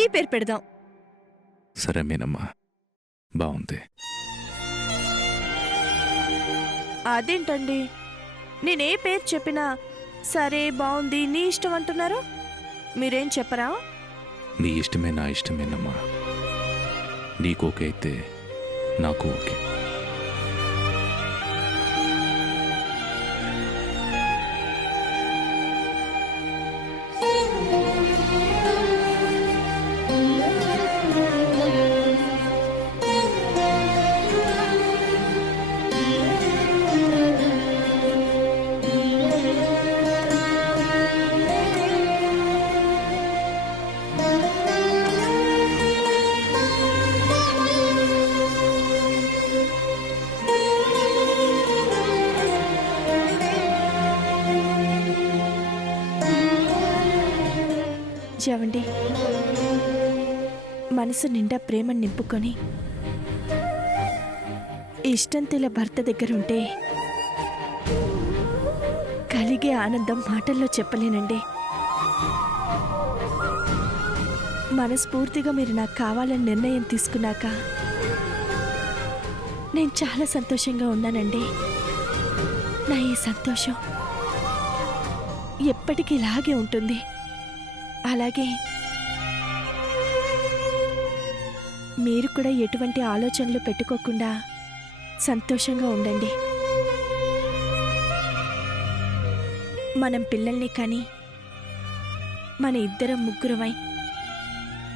ఈ పేరు పెడదాం. సరే మీనమ్మా, బాగుంది. అదేంటండి, నేనే పేరు చెప్పినా సరే బాగుంది నీ ఇష్టం అంటున్నారు. మీరేం చెప్పరా? నీ ఇష్టమే నా ఇష్టమేనమ్మా. నీకు ఓకే అయితే నాకు ఓకే. ఏవండి, మనసు నిండా ప్రేమ నింపుకొని ఇష్టంతిల భర్త దగ్గరుంటే కలిగే ఆనందం మాటల్లో చెప్పలేనండి. మనస్ఫూర్తిగా మీరు నాకు కావాలని నిర్ణయం తీసుకున్నాక నేను చాలా సంతోషంగా ఉన్నానండి. నా ఈ సంతోషం ఎప్పటికీ ఇలాగే ఉంటుంది. అలాగే మీరు కూడా ఎటువంటి ఆలోచనలు పెట్టుకోకుండా సంతోషంగా ఉండండి. మనం పిల్లల్ని కానీ మన ఇద్దరం ముగ్గురమై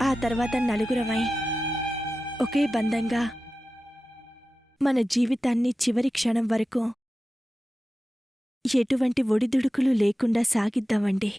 ఆ తర్వాత నలుగురమై ఒకే బంధంగా మన జీవితాన్ని చివరి క్షణం వరకు ఎటువంటి ఒడిదుడుకులు లేకుండా సాగిద్దామండి.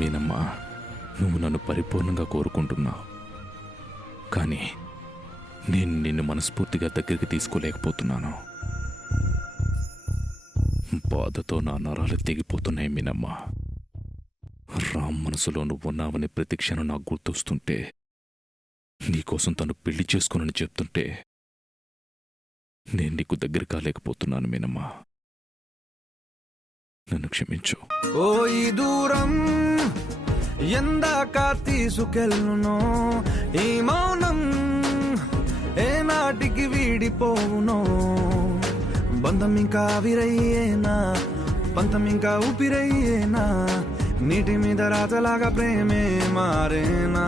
మీనమ్మా, నువ్వు నన్ను పరిపూర్ణంగా కోరుకుంటున్నావు, కానీ నేను నిన్ను మనస్ఫూర్తిగా దగ్గరికి తీసుకోలేకపోతున్నాను. బాధతో నా నరాలు తెగిపోతున్నాయి మీనమ్మా. రామ్ మనసులో నువ్వున్నావని ప్రతి క్షణం నాకు గుర్తొస్తుంటే, నీకోసం తను పెళ్లి చేసుకోనని చెప్తుంటే నేను నీకు దగ్గర కాలేకపోతున్నాను మీనమ్మా. నన్ను క్షమించు. ఓ ఈ దూరం ఎందాక తీసుకెళ్ళునో, ఈ మౌనం ఏ నాటికి వీడిపోవునో, బంధం ఇంకా విరయ్యేనా, పంతం ఇంకా ఊపిరయ్యేనా, నీటి మీద రాతలాగా ప్రేమే మారేనా.